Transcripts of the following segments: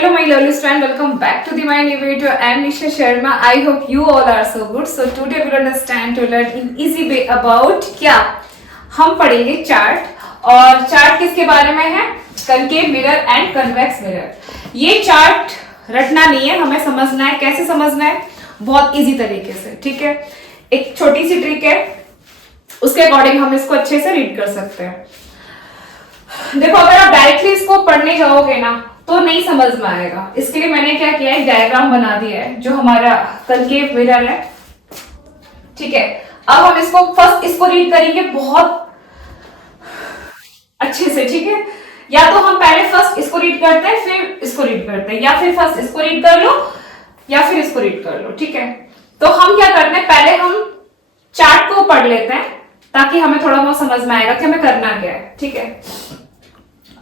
Hello my lovely friend, welcome back to my new video. I am Nisha Sharma. I hope you all are so good. So today we will understand to learn in easy way about क्या हम पढ़ेंगे chart. और chart किसके बारे में है? Concave mirror and convex mirror. ये chart रटना नहीं है, हमें समझना है। कैसे समझना है? बहुत इजी तरीके से, ठीक है। एक छोटी सी ट्रिक है, उसके अकॉर्डिंग हम इसको अच्छे से रीड कर सकते हैं। देखो, अगर आप डायरेक्टली इसको पढ़ने जाओगे ना तो नहीं समझ में आएगा। इसके लिए मैंने क्या किया है, डायग्राम बना दिया है जो हमारा कनकेव मिरर है, ठीक है। अब हम इसको फर्स्ट इसको रीड करेंगे बहुत अच्छे से, ठीक है। या तो हम पहले फर्स्ट इसको रीड करते हैं फिर इसको रीड करते हैं, या फिर फर्स्ट इसको रीड कर लो या फिर इसको रीड कर लो, ठीक है। तो हम क्या करते हैं, पहले हम चार्ट को पढ़ लेते हैं ताकि हमें थोड़ा बहुत समझ में आएगा कि हमें करना क्या है, ठीक है।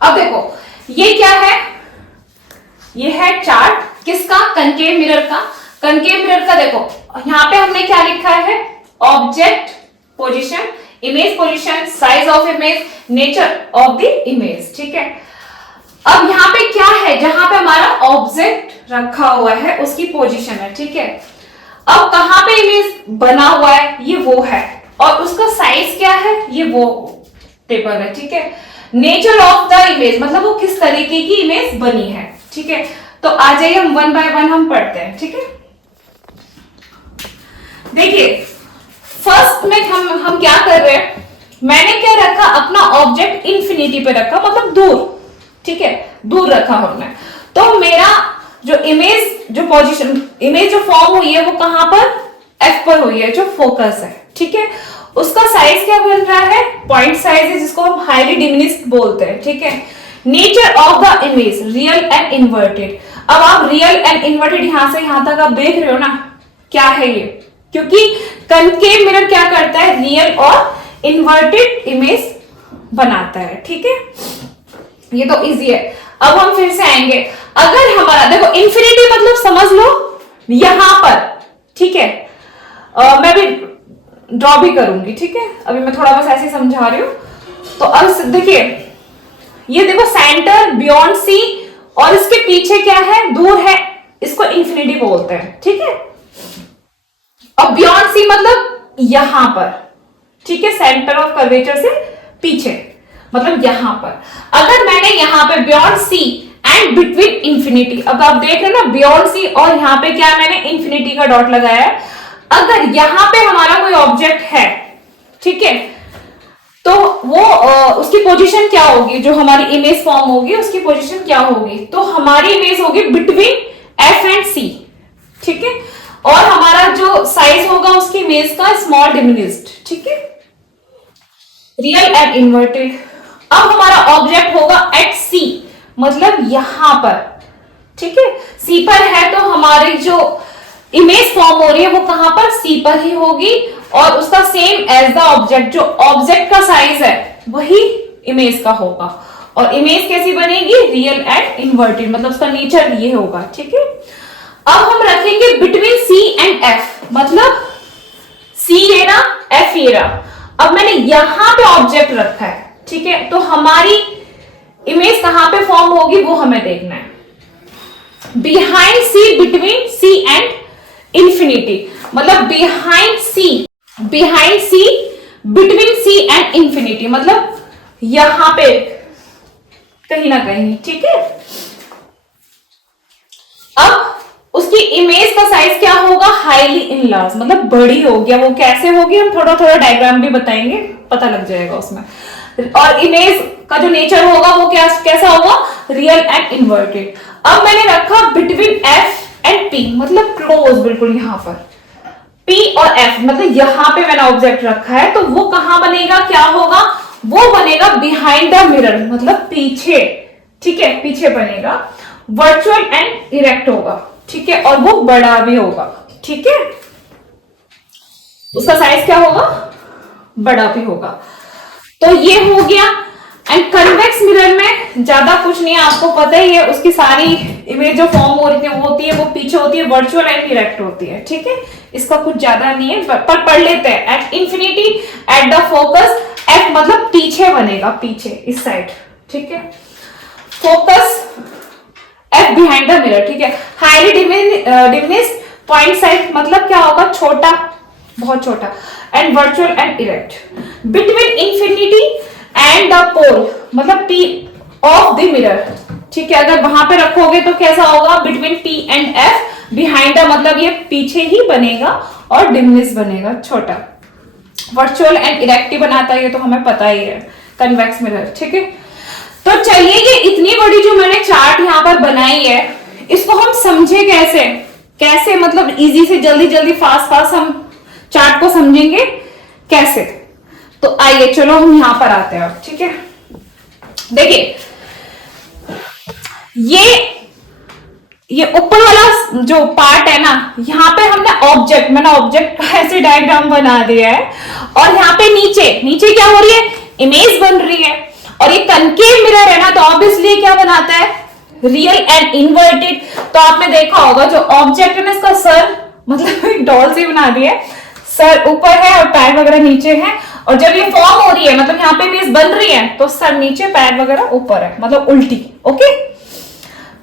अब देखो, ये क्या है, ये है चार्ट किसका? कनकेव मिरर का। कनकेव मिरर का देखो, यहां पे हमने क्या लिखा है, object position, image position, size of image, nature of the image, ठीक है। अब यहां पे क्या है, जहां पे हमारा ऑब्जेक्ट रखा हुआ है उसकी पोजीशन है, ठीक है। अब कहां पे इमेज बना हुआ है, ये वो है, और उसका साइज क्या है, ये वो टेबल है, ठीक है। नेचर ऑफ द इमेज मतलब वो किस तरीके की इमेज बनी है, ठीक है। तो आ जाइए हम वन बाय वन हम पढ़ते हैं, ठीक है। देखिए, फर्स्ट में हम क्या कर रहे हैं, मैंने क्या रखा, अपना ऑब्जेक्ट इंफिनिटी पे रखा, मतलब दूर, ठीक है, दूर रखा हमने। तो मेरा जो इमेज, जो पोजीशन, इमेज जो फॉर्म हुई है वो कहां पर, एफ पर हुई है, जो फोकस है, ठीक है। उसका साइज क्या बन रहा है, पॉइंट साइज है, जिसको हम हाईली डिमिनिश्ड बोलते हैं, ठीक है। Nature of the image real and inverted. अब आप रियल एंड इन्वर्टेड यहां से यहां तक आप देख रहे हो ना, क्या है ये, क्योंकि कनकेव मिरर क्या करता है, रियल और इन्वर्टेड इमेज बनाता है, ठीक है। ये तो इजी है। अब हम फिर से आएंगे, अगर हमारा देखो इंफिनिटी मतलब समझ लो यहां पर, ठीक है। मैं भी ड्रॉ भी करूंगी, ठीक है। अभी मैं थोड़ा बस ऐसे समझा रही हूं। तो अब देखिए, ये देखो सेंटर बियॉन्ड सी, और इसके पीछे क्या है, दूर है, इसको इंफिनिटी बोलते हैं, ठीक है। अब बियॉन्ड सी मतलब यहां पर, ठीक है, सेंटर ऑफ कर्वेचर से पीछे मतलब यहां पर। अगर मैंने यहां पे beyond C and between infinity, अब आप देख रहे हो ना, बियॉन्ड सी और यहां पे क्या मैंने इंफिनिटी का डॉट लगाया है। अगर यहां पे हमारा कोई ऑब्जेक्ट है, ठीक है, तो वो उसकी पोजीशन क्या होगी, जो हमारी इमेज फॉर्म होगी उसकी पोजीशन क्या होगी, तो हमारी इमेज होगी बिटवीन एफ एंड सी, ठीक है। और हमारा जो साइज होगा उसकी इमेज का स्मॉल डिमिनिश्ड, ठीक है, रियल एंड इन्वर्टेड। अब हमारा ऑब्जेक्ट होगा एट सी, मतलब यहां पर, ठीक है। सी पर है तो हमारी जो इमेज फॉर्म हो रही है वो कहां पर, सी पर ही होगी, और उसका सेम एज द ऑब्जेक्ट, जो ऑब्जेक्ट का साइज है वही इमेज का होगा। और इमेज कैसी बनेगी, रियल एंड इन्वर्टेड, मतलब उसका नेचर ये होगा, ठीक है। अब हम रखेंगे बिटवीन सी एंड एफ, मतलब सी ये ना, एफ ये रहा। अब मैंने यहां पे ऑब्जेक्ट रखा है, ठीक है, तो हमारी इमेज कहां पे फॉर्म होगी वो हमें देखना है। Behind C, between C and infinity, मतलब behind C between C and infinity, मतलब यहां पे कहीं ना कहीं, ठीक है। अब उसकी इमेज का साइज क्या होगा, हाईली इनलार्ज, मतलब बड़ी होगी। वो कैसे होगी हम थोड़ा थोड़ा डायग्राम भी बताएंगे, पता लग जाएगा उसमें। और इमेज का जो नेचर होगा वो कैसा होगा, रियल एंड इन्वर्टेड। अब मैंने रखा बिटवीन एफ एंड पी, मतलब क्लोज, बिल्कुल यहां पर पी और एफ, मतलब यहां पे मैंने ऑब्जेक्ट रखा है, तो वो कहां बनेगा, क्या होगा, वो बनेगा बिहाइंड द मिरर, मतलब पीछे, ठीक है, पीछे बनेगा। वर्चुअल एंड इरेक्ट होगा, ठीक है, और वो बड़ा भी होगा, ठीक है। उसका साइज क्या होगा, बड़ा भी होगा। तो ये हो गया। एंड कन्वेक्स मिरर में ज्यादा कुछ नहीं है, आपको पता ही है, उसकी सारी इमेज जो फॉर्म हो रही है वो होती है, वो पीछे होती है, वर्चुअल एंड इरेक्ट होती है, ठीक है। इसका कुछ ज्यादा नहीं है, पर पढ़ लेते हैं। At infinity at the focus, F मतलब पीछे बनेगा, पीछे इस साइड, ठीक है। Focus F behind the mirror, ठीक है। हाईली डिमिनिश्ड पॉइंट साइज मतलब क्या होगा, छोटा, बहुत छोटा। And virtual and erect between infinity and the pole मतलब पी ऑफ द मिरर, ठीक है। अगर वहां पे रखोगे तो कैसा होगा, between P and F behind the मतलब ये पीछे ही बनेगा और डिमिनिश बनेगा, छोटा। वर्चुअल एंड इरेक्ट बनाता है, ये तो हमें पता ही है, कन्वेक्स मिरर, ठीक है। तो चलिए ये इतनी बड़ी जो मैंने चार्ट यहाँ पर बनाई है, इसको हम समझे कैसे, कैसे मतलब इजी से जल्दी जल्दी फास्ट फास्ट हम चार्ट को समझेंगे कैसे। तो आइए चलो हम यहां पर आते हैं, ठीक है। देखिए ये ऊपर वाला जो पार्ट है ना, यहाँ पे हमने ऑब्जेक्ट, मैंने ऑब्जेक्ट का ऐसे डायग्राम बना दिया है, और यहाँ पे नीचे नीचे क्या हो रही है, इमेज बन रही है। और ये कनकेव मिरर है ना, तो ऑब्वियसली क्या बनाता है, रियल एंड इन्वर्टेड। तो आपने देखा होगा जो ऑब्जेक्ट है ना, इसका सर मतलब एक डॉल से बना दिया है, सर ऊपर है और पैर वगैरह नीचे है। और जब ये फॉर्म हो रही है मतलब यहाँ पे इमेज बन रही है, तो सर नीचे पैर वगैरह ऊपर है, मतलब उल्टी। ओके,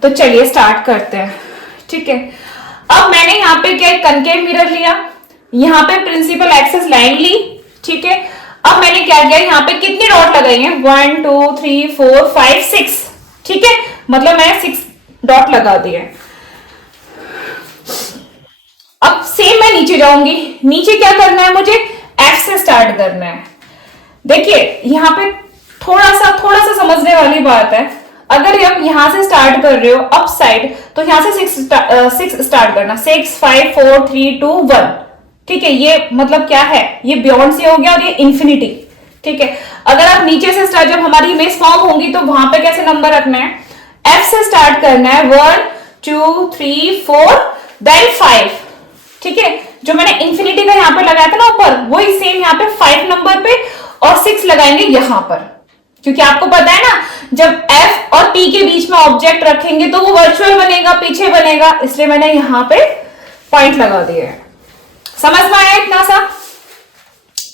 तो चलिए स्टार्ट करते हैं, ठीक है। अब मैंने यहाँ पे क्या कनकेव मिरर लिया, यहाँ पे प्रिंसिपल एक्सिस लाइन ली, ठीक है। अब मैंने क्या किया, यहाँ पे कितनी डॉट लगाई है, 1 2 3 4 5 6, ठीक है। मतलब मैंने 6 डॉट लगा दिए। अब सेम मैं नीचे जाऊंगी, नीचे क्या करना है मुझे, एफ से स्टार्ट करना है। देखिए यहाँ पे थोड़ा सा समझने वाली बात है। अगर हम यहां से स्टार्ट कर रहे हो अप साइड, तो यहां से 6 स्टार्ट करना, 6 5 4 3 2 1, ठीक है। ये मतलब क्या है, ये बियॉन्ड से हो गया और ये इन्फिनिटी, ठीक है। अगर आप नीचे से स्टार्ट, जब हमारी इमेज फॉर्म होगी तो वहां पे कैसे नंबर रखना है, एफ से स्टार्ट करना है, 1 2 3 4 देन 5, ठीक है। जो मैंने इन्फिनिटी का यहाँ पे लगाया था ना ऊपर, वही सेम यहाँ पे 5 नंबर पे और 6 लगाएंगे यहाँ पर, क्योंकि आपको पता है ना जब F और P के बीच में ऑब्जेक्ट रखेंगे तो वो वर्चुअल बनेगा, पीछे बनेगा, इसलिए मैंने यहाँ पे पॉइंट लगा दिया है। समझ में आया, इतना सा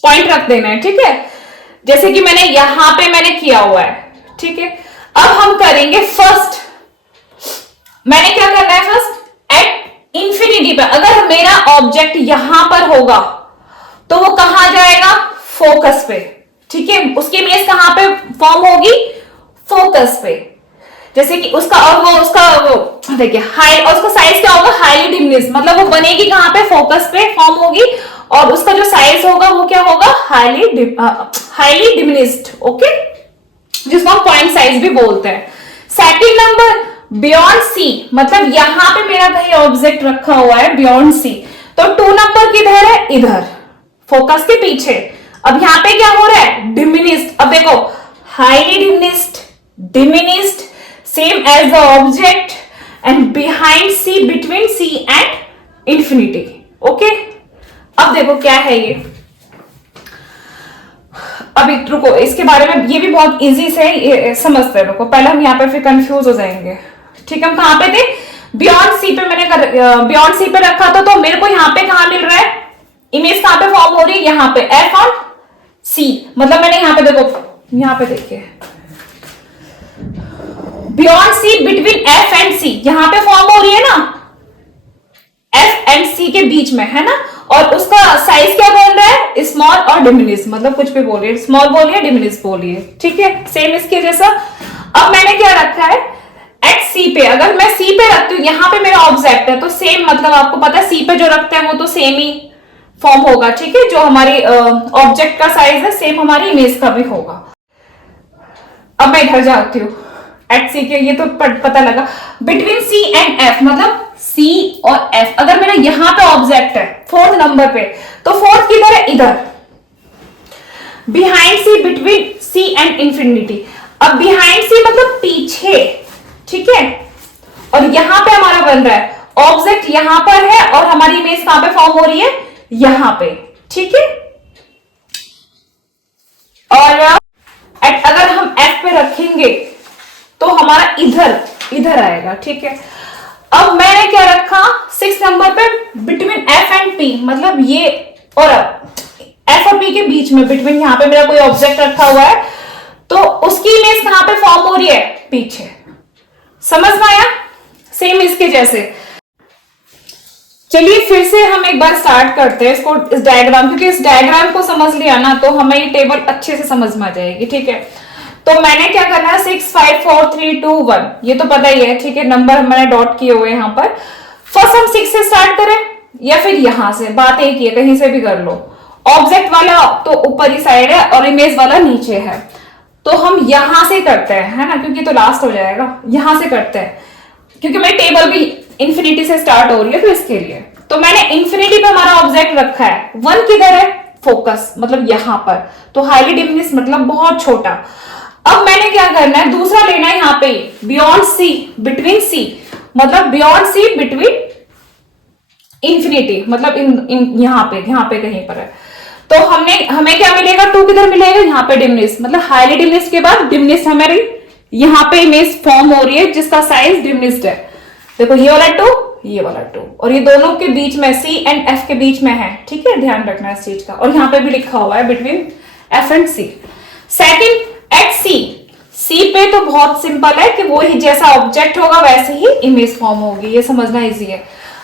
पॉइंट रख देना है, ठीक है। जैसे कि मैंने यहां पे मैंने किया हुआ है, ठीक है। अब हम करेंगे फर्स्ट, मैंने क्या करना है फर्स्ट, एट इंफिनिटी पे अगर मेरा ऑब्जेक्ट यहां पर होगा तो वो कहां जाएगा, फोकस पे, ठीक है। उसकी इमेज कहां पे फॉर्म होगी, फोकस पे। जैसे कि उसका और वो देखिए हाई, और उसका साइज क्या होगा, हाईली डिमिनिश्ड, मतलब वो बनेगी कहां पे, फोकस पे फॉर्म होगी, और उसका जो साइज होगा वो क्या होगा, हाईली डिमिनिश्ड, ओके, जिसको हम पॉइंट साइज भी बोलते हैं। सेकंड नंबर बियॉन्ड सी, मतलब यहां पे मेरा कहीं ऑब्जेक्ट रखा हुआ है बियॉन्ड सी, तो 2 नंबर किधर है, इधर फोकस के पीछे। अब यहां पे क्या हो रहा है, डिमिनिश्ड। अब देखो highly diminished same as the object and behind C, between C and infinity, okay। अब देखो क्या है ये, अभी रुको, इसके बारे में ये भी बहुत इजी से समझते हैं, रुको पहले हम यहाँ पे फिर कंफ्यूज हो जाएंगे, ठीक है। हम कहां पे थे, बियॉन्ड सी पे, मैंने बियॉन्ड सी पे रखा था, तो मेरे को यहाँ पे कहां मिल रहा है, इमेज कहां पे फॉर्म हो रही है, यहाँ पे F और C, मतलब मैंने यहाँ पे देखो, यहाँ पे देखिए beyond C between F and C, यहां पे फॉर्म हो रही है ना, एफ एंड सी के बीच में है ना, और उसका साइज क्या बोल रहा है, स्मॉल और डिमिनिश, मतलब कुछ भी बोलिए, स्मॉल बोलिए डिमिनिश बोलिए, ठीक है, सेम इसके जैसा। अब मैंने क्या रखा है, एट सी पे, अगर मैं सी पे रखती हूँ, यहाँ पे मेरा ऑब्जेक्ट है, तो सेम, मतलब आपको पता है सी पे जो रखते हैं वो तो सेम ही फॉर्म होगा, ठीक है। जो हमारी ऑब्जेक्ट का साइज है सेम हमारी इमेज का भी होगा। अब मैं इधर जाती हूँ, एट सी के, ये तो पता लगा, बिटवीन सी एंड एफ, मतलब सी और एफ, अगर मेरा यहां पे ऑब्जेक्ट है 4th नंबर पे, तो 4th किधर है, इधर, behind C between C and infinity. अब बिहाइंड सी मतलब पीछे, ठीक है, और यहां पे हमारा बन रहा है ऑब्जेक्ट, यहां पर है और हमारी इमेज कहां पे फॉर्म हो रही है, यहां पे, ठीक है। और अगर हम एफ पे रखेंगे तो हमारा इधर आएगा, ठीक है। अब मैंने क्या रखा, 6 नंबर पे बिटवीन एफ एंड पी, मतलब ये और एफ और पी के बीच में, बिटवीन, यहां पे मेरा कोई ऑब्जेक्ट रखा हुआ है, तो उसकी इमेज कहां पे फॉर्म हो रही है, पीछे। समझ में आया, सेम इसके जैसे। चलिए फिर से हम एक बार स्टार्ट करते हैं इसको, इस डायग्राम, क्योंकि इस डायग्राम को समझ लिया ना तो हमें ये टेबल अच्छे से समझ में आ जाएगी। ठीक है, तो मैंने क्या करना है, 6 5 4 3 2 1, ये तो पता ही है। ठीक है, नंबर मैंने डॉट किए हुए यहाँ पर। फर्स्ट हम 6 से स्टार्ट करें या फिर यहां से, बात एक ही है, कहीं से भी कर लो। ऑब्जेक्ट वाला तो ऊपर ही साइड है और इमेज वाला नीचे है, तो हम यहां से करते हैं, है ना, क्योंकि तो लास्ट हो जाएगा। यहां से करते हैं क्योंकि मेरी टेबल भी इंफिनिटी से स्टार्ट हो रही है, तो इसके लिए तो मैंने इंफिनिटी पे हमारा ऑब्जेक्ट रखा है। 1 किधर है, फोकस, मतलब यहां पर, तो हाईली डिमिनिश मतलब बहुत छोटा। अब मैंने क्या करना है, दूसरा लेना है यहाँ पे, बियॉन्ड सी, बिटवीन सी, मतलब बियॉन्ड सी बिटवीन इंफिनिटी, मतलब यहाँ पे कहीं पर है। तो हमें क्या मिलेगा, 2 किधर मिलेगा, यहाँ पे डिमिनिश, मतलब हाईली डिमिनिश के बाद डिमिनिश हमारी यहाँ पे इमेज फॉर्म हो रही है जिसका साइज डिमिनिश्ड है। देखो ये वाला 2, ये वाला 2, और ये दोनों के बीच में C एंड F के बीच में है। ठीक है, ध्यान रखना इस चीज का। और यहाँ पे भी लिखा हुआ है between F and C। Second, at C पे तो बहुत सिंपल है कि वो ही जैसा ऑब्जेक्ट होगा वैसे ही इमेज फॉर्म होगी, ये समझना इजी है।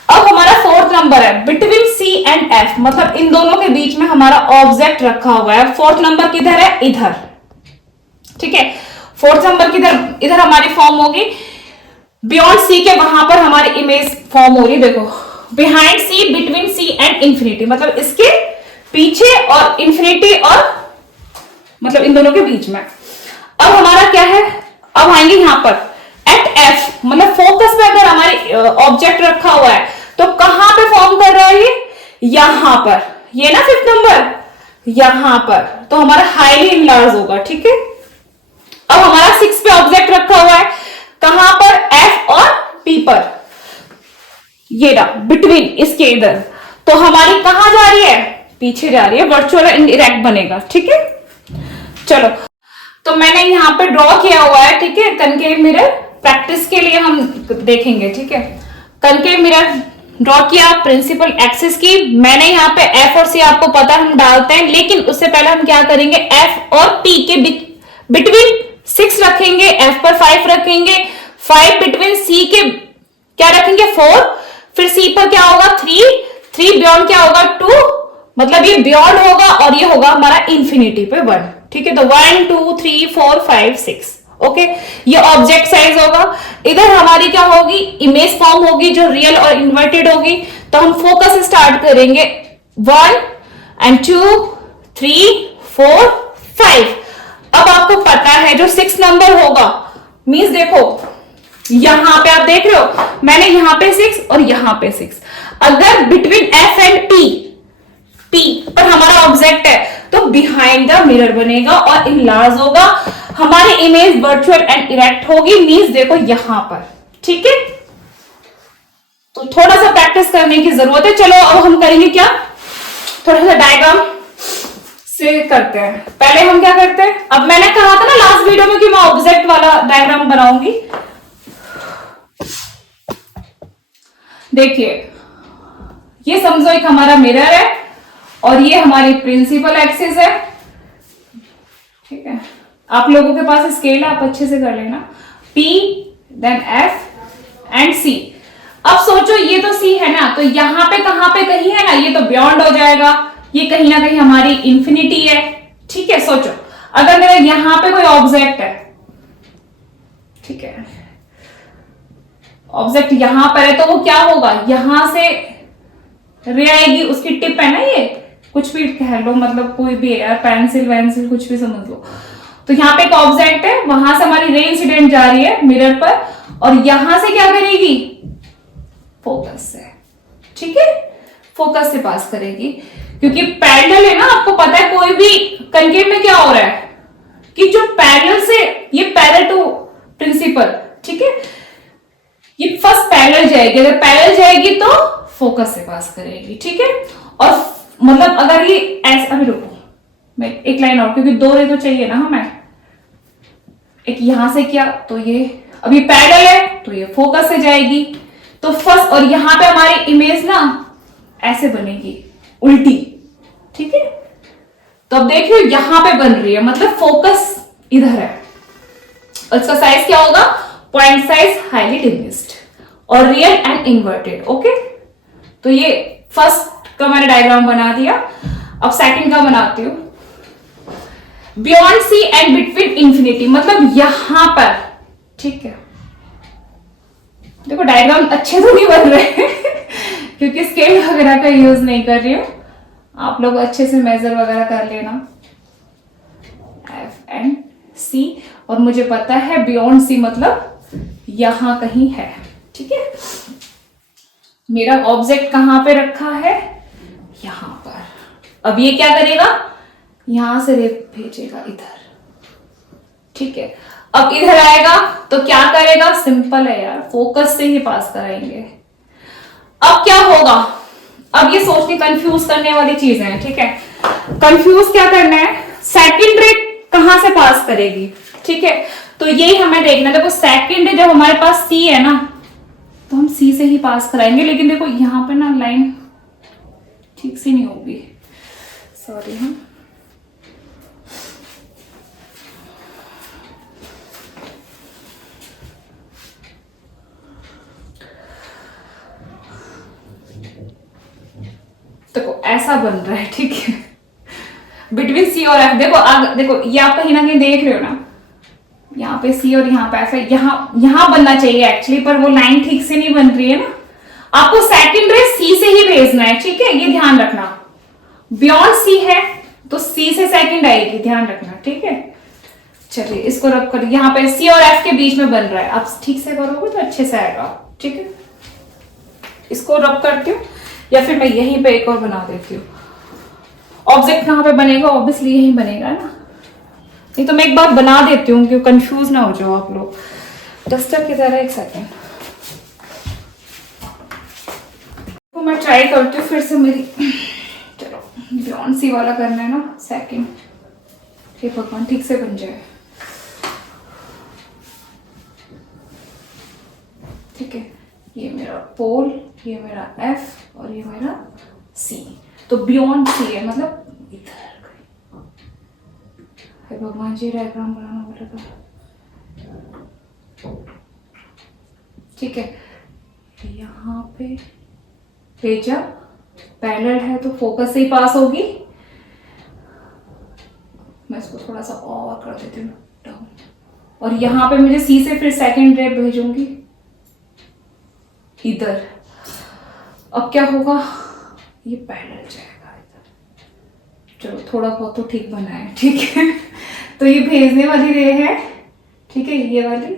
अब हमारा 4th नंबर है बिटवीन C एंड F, मतलब इन दोनों के बीच में हमारा ऑब्जेक्ट रखा हुआ है। 4th नंबर किधर है, इधर। ठीक है, 4th नंबर किधर, इधर हमारी फॉर्म होगी, बियॉन्ड C के वहां पर हमारी इमेज फॉर्म हो रही है। देखो, behind C, between C and infinity, मतलब इसके पीछे और इंफिनिटी और मतलब इन दोनों के बीच में। अब हमारा क्या है, अब आएंगे यहां पर एट F, मतलब फोकस पे अगर हमारी ऑब्जेक्ट रखा हुआ है तो कहां पे फॉर्म कर रहा है, ये यहां पर, ये ना 5th नंबर, यहां पर, तो हमारा हाईली इनलार्ज होगा। ठीक है, अब हमारा 6 पे ऑब्जेक्ट रखा हुआ है, कहां पर, F और P पर, ये ना बिटवीन इसके इधर, तो हमारी कहां जा रही है, पीछे जा रही है, वर्चुअल इनडायरेक्ट बनेगा। ठीक है, चलो, तो मैंने यहाँ पे ड्रॉ किया हुआ है। ठीक है, कनकेव मिरर प्रैक्टिस के लिए हम देखेंगे। ठीक है, कनकेव मिरर ड्रॉ किया, प्रिंसिपल एक्सिस की, मैंने यहाँ पे F और C आपको पता हम डालते हैं, लेकिन उससे पहले हम क्या करेंगे, F और P के बिटवीन 6 रखेंगे, F पर 5 रखेंगे, 5 बिटवीन C के क्या रखेंगे, 4, फिर C पर क्या होगा, 3 बियॉन्ड क्या होगा, 2, मतलब ये बियॉन्ड होगा और ये होगा हमारा इंफिनिटी पे 1। ठीक है, तो 1 2 3 4 5 6। ओके, ये ऑब्जेक्ट साइज होगा। इधर हमारी क्या होगी, इमेज फॉर्म होगी जो रियल और इन्वर्टेड होगी। तो हम फोकस स्टार्ट करेंगे, 1 एंड 2 3 4 5। अब आपको पता है जो 6 नंबर होगा, मींस देखो यहां पे आप देख रहे हो, मैंने यहां पे 6 और यहां पे 6, अगर बिटवीन F एंड P पर हमारा ऑब्जेक्ट है तो बिहाइंड द मिरर बनेगा और इनलार्ज होगा, हमारी इमेज वर्चुअल एंड इरेक्ट होगी, मींस देखो यहां पर। ठीक है, तो थोड़ा सा प्रैक्टिस करने की जरूरत है। चलो अब हम करेंगे क्या, थोड़ा सा डायग्राम से करते हैं। पहले हम क्या करते हैं, अब मैंने कहा था ना लास्ट वीडियो में कि मैं ऑब्जेक्ट वाला डायग्राम बनाऊंगी। देखिए, ये समझो एक हमारा मिरर है और ये हमारी प्रिंसिपल एक्सिस है। ठीक है, आप लोगों के पास स्केल है, आप अच्छे से कर लेना, P then F and C। अब सोचो ये तो C है ना, तो यहां पे कहां पे कहीं है ना, ये तो बियॉन्ड हो जाएगा, ये कहीं ना कहीं हमारी इंफिनिटी है। ठीक है, सोचो अगर मेरा यहां पे कोई ऑब्जेक्ट है, ठीक है, ऑब्जेक्ट यहां पर है, तो वो क्या होगा, यहां से रे आएगी, उसकी टिप है ना, ये कुछ भी कह लो, मतलब कोई भी है, पेंसिल वेंसिल कुछ भी समझ लो। तो यहाँ पे एक ऑब्जेक्ट है, वहां से हमारी रे इंसिडेंट जा रही है मिरर पर, और यहां से क्या करेगी, फोकस से। ठीक है, फोकस से पास करेगी, क्योंकि पैरेलल है ना, आपको पता है कोई भी कनकेव में क्या हो रहा है कि जो पैरेलल से, ये पैरेलल टू प्रिंसिपल। ठीक है, ये फर्स्ट पैरेलल जाएगी, अगर पैरेलल जाएगी तो फोकस से पास करेगी। ठीक है, और मतलब अगर ये ऐसे, अभी रुको मैं एक लाइन और, क्योंकि 2 रे तो चाहिए ना हमें, एक यहां से किया तो ये अभी पैरेलल है तो ये फोकस से जाएगी, तो फर्स्ट, और यहां पे हमारी इमेज ना ऐसे बनेगी उल्टी। ठीक है, तो अब देख लो यहां पे बन रही है, मतलब फोकस इधर है, और इसका साइज क्या होगा, पॉइंट साइज हाईली डिमिनिश्ड। और रियल एंड इन्वर्टेड। ओके, तो ये फर्स्ट का मैंने डायग्राम बना दिया। अब सेकंड का बनाती हूं। Beyond C and between infinity, मतलब यहां पर, ठीक है। देखो डायग्राम अच्छे तो नहीं बन रहे क्योंकि स्केल वगैरह का यूज नहीं कर रही हूं। आप लोग अच्छे से मेजर वगैरह कर लेना, एफ एंड सी। और मुझे पता है बियॉन्ड सी मतलब यहां कहीं है, ठीक है। मेरा ऑब्जेक्ट कहां पे रखा है, यहां पर। अब ये क्या करेगा, यहां से रे भेजेगा इधर, ठीक है। अब इधर आएगा तो क्या करेगा, सिंपल है यार, फोकस से ही पास कराएंगे। अब क्या होगा, अब ये सोचने कंफ्यूज करने वाली चीजें हैं, ठीक है। कंफ्यूज क्या करना है, सेकंड रे कहां से पास करेगी, ठीक है। तो यही हमें देखना है। देखो सेकंड जब हमारे पास सी है ना, तो हम सी से ही पास कराएंगे। लेकिन देखो यहां पे ना लाइन ठीक से नहीं होगी, सॉरी। हम देखो ऐसा बन रहा है, ठीक है, बिटवीन सी और एफ। देखो देखो ये आप कहीं ना कहीं देख रहे हो ना, यहाँ पे सी और यहाँ पे एफ है। यहाँ बनना चाहिए एक्चुअली, पर वो लाइन ठीक से नहीं बन रही है ना। आपको सेकंड रे सी से ही भेजना है, ठीक है, ये ध्यान रखना। बियॉन्ड सी है तो सी से सेकंड आएगी, ध्यान रखना, ठीक है। चलिए इसको रब कर, यहाँ पे सी और एफ के बीच में बन रहा है। आप ठीक से करोगे तो अच्छे से आएगा, ठीक है। इसको रब करती हूँ, या फिर मैं यहीं पे एक और बना देती हूँ। ऑब्जेक्ट कहाँ पे बनेगा, ऑब्वियसली यहीं बनेगा ना। नहीं तो मैं एक बार बना देती हूँ, क्यों कंफ्यूज ना हो जाओ आप लोग। डस्टर की तरह, एक सेकेंड, तो मैं ट्राई करती हूँ फिर से मेरी। चलो बियॉन्ड सी वाला करना है ना, सेकंड। हे भगवान, ठीक से बन जाए, ठीक है। ये मेरा पोल, ये मेरा एफ और ये मेरा सी। तो बियॉन्ड सी है मतलब इधर। हे भगवान जी, डायग्राम बनाना पड़ेगा, ठीक है। यहाँ पे भेजा, पैरेलल है तो फोकस से ही पास होगी। मैं इसको थोड़ा सा और कर देती हूँ डाउन। और यहाँ पे मुझे सी से फिर सेकंड रे भेजूंगी इधर। अब क्या होगा, ये पैरेलल जाएगा इधर। चलो थोड़ा बहुत तो ठीक बना है, ठीक है। तो ये भेजने वाली रे है, ठीक है, ये वाली,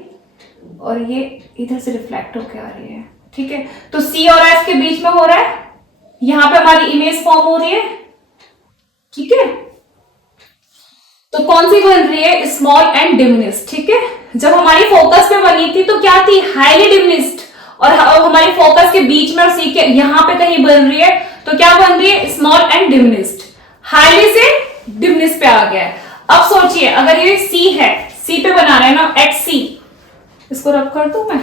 और ये इधर से रिफ्लेक्ट होके आ रही है, ठीक है। तो सी और एफ के बीच में हो रहा है, यहां पे हमारी इमेज फॉर्म हो रही है, ठीक है। तो कौन सी बन रही है, स्मॉल एंड डिमिनिस्ड, ठीक है। जब हमारी फोकस पे बनी थी तो क्या थी, हाईली डिमिनिस्ड। और हमारी फोकस के बीच में और सी के यहां पे कहीं बन रही है, तो क्या बन रही है, स्मॉल एंड डिमिनिस्ड। हाईली से डिमिनिस्ड पे आ गया है। अब सोचिए, अगर ये सी है, सी पे बना रहे हैं ना, एट सी, इसको रब कर दूं मैं।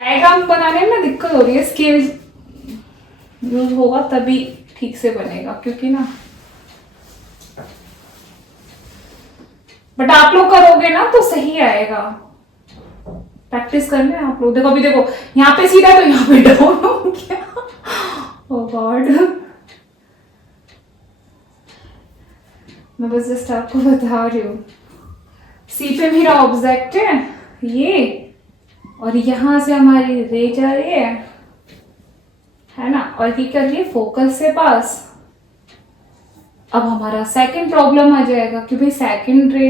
डायग्राम बनाने में ना दिक्कत हो रही है, स्केल यूज होगा तभी ठीक से बनेगा, क्योंकि ना, बट आप लोग करोगे ना तो सही आएगा। प्रैक्टिस करना है आप लोग। देखो अभी देखो, यहाँ पे सीधा तो यहाँ पे डाउन हो गया। ओह गॉड, मैं बस जस्ट आपको बता रही हूँ। सी पे मेरा ऑब्जेक्ट है ये, और यहां से हमारी रे जा रही है ना, और ये कर रही है फोकस से पास। अब हमारा सेकंड प्रॉब्लम आ जाएगा कि भाई सेकंड रे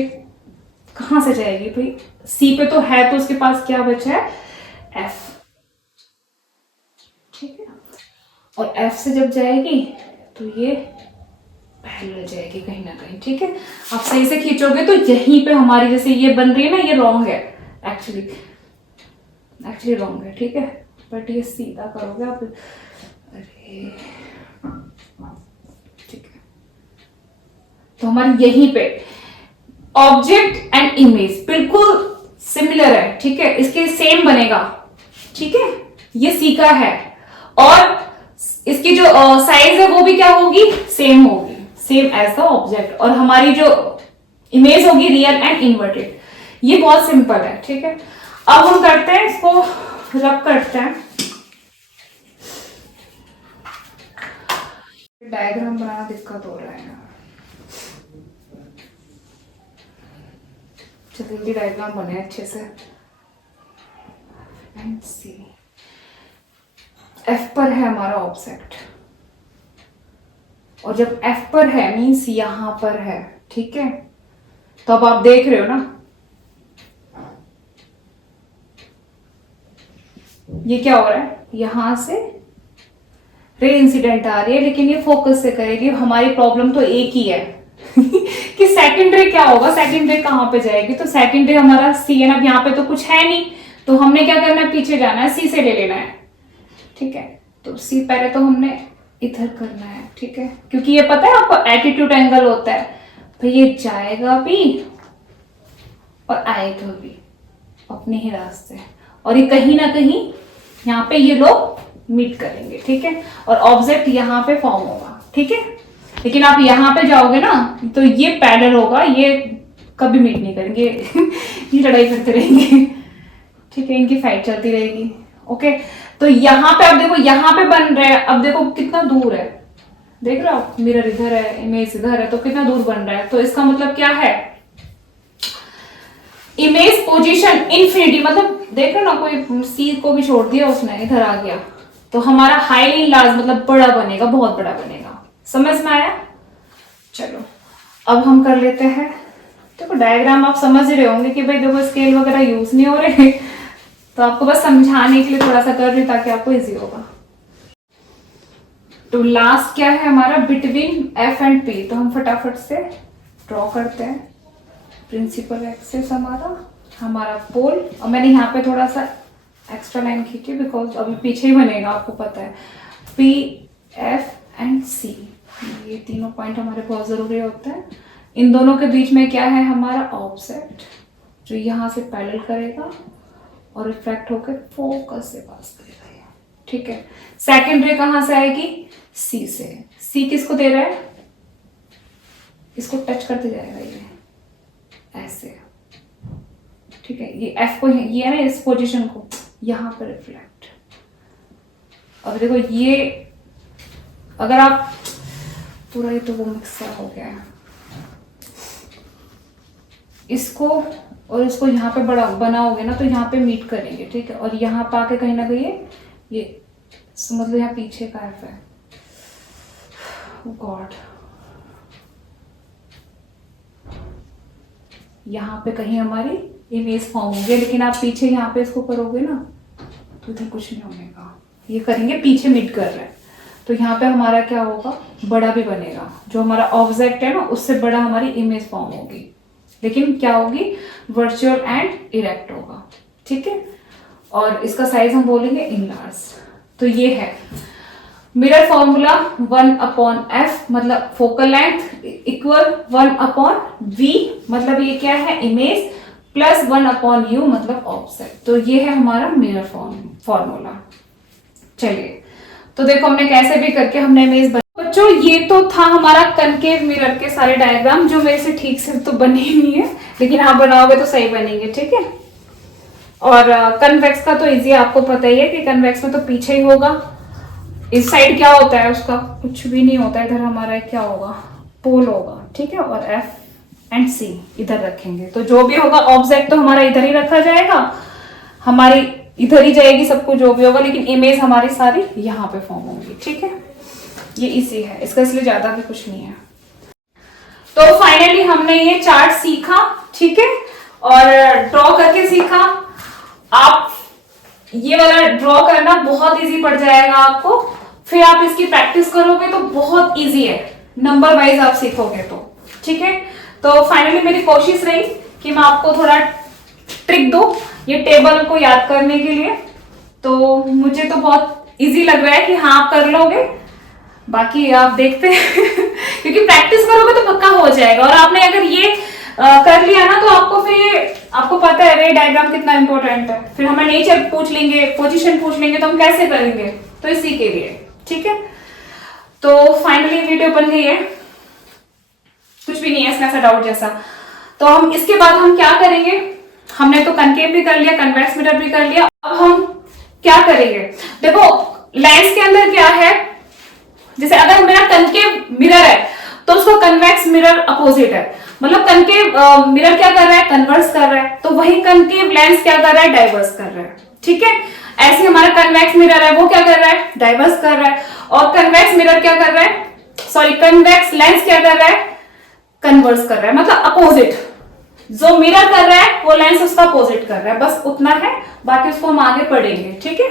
कहां से जाएगी, भाई सी पे तो है, तो उसके पास क्या बचा है, एफ, ठीक है। और एफ से जब जाएगी तो ये पैरेलल जाएगी कहीं ना कहीं, ठीक है। आप सही से खींचोगे तो यहीं पे हमारी, जैसे ये बन रही है ना, ये रॉन्ग है एक्चुअली रॉन्ग है, ठीक है। बट ये सीधा करोगे आप, अरे ठीक है। तो हमारे यहीं पे ऑब्जेक्ट एंड इमेज बिल्कुल सिमिलर है, ठीक है, इसके सेम बनेगा, ठीक है। ये सी का है, और इसकी जो साइज है वो भी क्या होगी, सेम होगी, सेम एज द ऑब्जेक्ट। और हमारी जो इमेज होगी रियल एंड इन्वर्टेड। ये बहुत सिंपल है, ठीक है। अब हम करते हैं इसको, रब करते हैं। डायग्राम बनाना दिक्कत हो रहा है यार, जल्दी डायग्राम बने अच्छे से। सी एफ पर है हमारा ऑब्जेक्ट, और जब एफ पर है मीन्स यहां पर है, ठीक है। तो अब आप देख रहे हो ना, ये क्या हो रहा है, यहां से रे इंसिडेंट आ रही है, लेकिन ये फोकस से करेगी। हमारी प्रॉब्लम तो एक ही है कि सेकंड रे क्या होगा, सेकंड रे कहां पे जाएगी। तो सेकंड रे हमारा सी है ना, अब यहाँ पे तो कुछ है नहीं, तो हमने क्या करना है, पीछे जाना है, सी से ले लेना है, ठीक है। तो सी पहले तो हमने इधर करना है, ठीक है, क्योंकि ये पता है आपको एटीट्यूड एंगल होता है, तो ये जाएगा भी और आएगा भी अपने ही रास्ते, और ये कहीं ना कहीं यहाँ पे ये लोग मीट करेंगे, ठीक है। और ऑब्जेक्ट यहाँ पे फॉर्म होगा, ठीक है। लेकिन आप यहाँ पे जाओगे ना तो ये पैरेलल होगा, ये कभी मीट नहीं करेंगे ये लड़ाई करते रहेंगे, ठीक है, इनकी फाइट चलती रहेगी, ओके। तो यहाँ पे अब देखो, यहाँ पे बन रहा है, अब देखो कितना दूर है, देख रहे हो आप, मिरर इधर है, इमेज इधर है, तो कितना दूर बन रहा है। तो इसका मतलब क्या है, इमेज पोजीशन इन्फिनिटी, मतलब देख रहे हो ना, कोई सी को भी छोड़ दिया उसने, इधर आ गया, तो हमारा हाईली लार्ज मतलब बड़ा बनेगा, बहुत बड़ा बनेगा। समझ में आया? चलो अब हम कर लेते हैं। देखो डायग्राम आप समझ रहे होंगे कि भाई देखो स्केल वगैरह यूज नहीं हो रहे तो आपको बस समझाने के लिए थोड़ा सा कर रही ताकि आपको इजी होगा। तो लास्ट क्या है हमारा, बिटवीन एफ एंड पी, तो हम फटाफट से ड्रॉ करते हैं। प्रिंसिपल एक्सिस हमारा पोल, और मैंने यहाँ पे थोड़ा सा एक्स्ट्रा लाइन खींची बिकॉज अभी पीछे ही बनेगा, आपको पता है। पी एफ एंड सी, ये तीनों पॉइंट हमारे बहुत जरूरी होते हैं। इन दोनों के बीच में क्या है, हमारा ऑब्जेक्ट जो यहाँ से पैरेलल करेगा और रिफ्लेक्ट होकर फोकस से पास करेगा, ठीक है। सेकेंड रे कहाँ से आएगी, सी से। सी किसको दे रहा है, इसको टच करते जाएगा ये ऐसे, ठीक है। ये एफ को, ये है ना इस पोजीशन को यहां पर रिफ्लेक्ट। अब देखो ये, अगर आप पूरा, ये तो वो मिक्सर हो गया है, इसको और इसको यहाँ पे बड़ा बनाओगे ना तो यहाँ पे मीट करेंगे, ठीक है। और यहाँ पे आके कहीं ना कहीं ये मतलब यहाँ पीछे का एफ है, गॉड, यहाँ पे कहीं हमारी इमेज फॉर्म होगी, लेकिन आप पीछे यहाँ पे इसको करोगे ना तो इधर कुछ नहीं होने का, ये करेंगे पीछे मीट कर रहे हैं, तो यहाँ पे हमारा क्या होगा, बड़ा भी बनेगा, जो हमारा ऑब्जेक्ट है ना उससे बड़ा हमारी इमेज फॉर्म होगी, लेकिन क्या होगी, वर्चुअल एंड इरेक्ट होगा, ठीक है। और इसका साइज हम बोलेंगे इनलार्ज। तो ये है मिरर फॉर्मूला, 1/f मतलब फोकल लेंथ इक्वल 1/v मतलब ये क्या है, इमेज, प्लस 1/u मतलब ऑब्जेक्ट। तो ये है हमारा मिरर फॉर्मूला। चलिए तो देखो हमने कैसे भी करके हमने इमेज बच्चों, ये तो था हमारा कनकेव मिरर के सारे डायग्राम, जो मेरे से ठीक से तो बने ही नहीं है, लेकिन आप बनाओगे तो सही बनेंगे, ठीक है। और कन्वेक्स का तो इजी आपको पता ही है कि कन्वेक्स में तो पीछे ही होगा। इस साइड क्या होता है उसका, कुछ भी नहीं होता है, इधर हमारा क्या होगा, पोल होगा, ठीक है। और एफ एंड सी इधर रखेंगे, तो जो भी होगा ऑब्जेक्ट तो हमारा इधर ही रखा जाएगा, हमारी इधर ही जाएगी सब कुछ जो भी होगा, लेकिन इमेज हमारी सारी यहाँ पे फॉर्म होंगी, ठीक है। ये इजी है इसका, इसलिए ज्यादा भी कुछ नहीं है। तो फाइनली हमने ये चार्ट सीखा, ठीक है, और ड्रॉ करके सीखा। आप ये वाला ड्रॉ करना बहुत इजी पड़ जाएगा आपको, फिर आप इसकी प्रैक्टिस करोगे तो बहुत इजी है, नंबर वाइज आप सीखोगे तो, ठीक है। तो फाइनली मेरी कोशिश रही कि मैं आपको थोड़ा ट्रिक दूं ये टेबल को याद करने के लिए। तो मुझे तो बहुत इजी लग रहा है कि हाँ आप कर लोगे, बाकी आप देखते हैं क्योंकि प्रैक्टिस करोगे तो पक्का हो जाएगा। और आपने अगर ये कर लिया ना तो आपको फिर, आपको पता है रे डायग्राम कितना इंपॉर्टेंट है, फिर हमें नेचर पूछ लेंगे, पोजीशन पूछ लेंगे, तो हम कैसे करेंगे, तो इसी के लिए, ठीक है। तो फाइनली वीडियो बन गई है, कुछ भी नहीं है इसमें ऐसा डाउट जैसा। तो हम इसके बाद हम क्या करेंगे, हमने तो कनकेव भी कर लिया, कन्वेक्स मिरर भी कर लिया। अब हम क्या करेंगे, देखो लेंस के अंदर क्या है, जैसे अगर मेरा कनकेव मिरर है तो उसको कन्वेक्स मिरर अपोजिट है, मतलब कनकेव मिरर क्या कर रहा है, कन्वर्स कर रहा है, तो वही कनकेव लेंस क्या कर रहा है, डाइवर्स कर रहा है। ठीक है, ऐसे हमारा कन्वेक्स मिरर है वो क्या कर रहा है, डाइवर्स कर रहा है, और कन्वेक्स मिरर क्या कर रहा है, सॉरी कन्वेक्स लेंस क्या कर रहा है, कन्वर्स कर रहा है, मतलब अपोजिट। जो मिरर कर रहा है वो लेंस उसका अपोजिट कर रहा है, बस उतना है, बाकी उसको हम आगे पढ़ेंगे। ठीक है,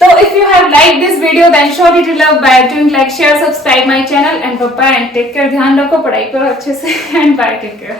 तो if you have liked this video then show it love by doing like, share, subscribe my channel and bye bye and take care। ध्यान रखो, पढ़ाई करो अच्छे से and bye, take care।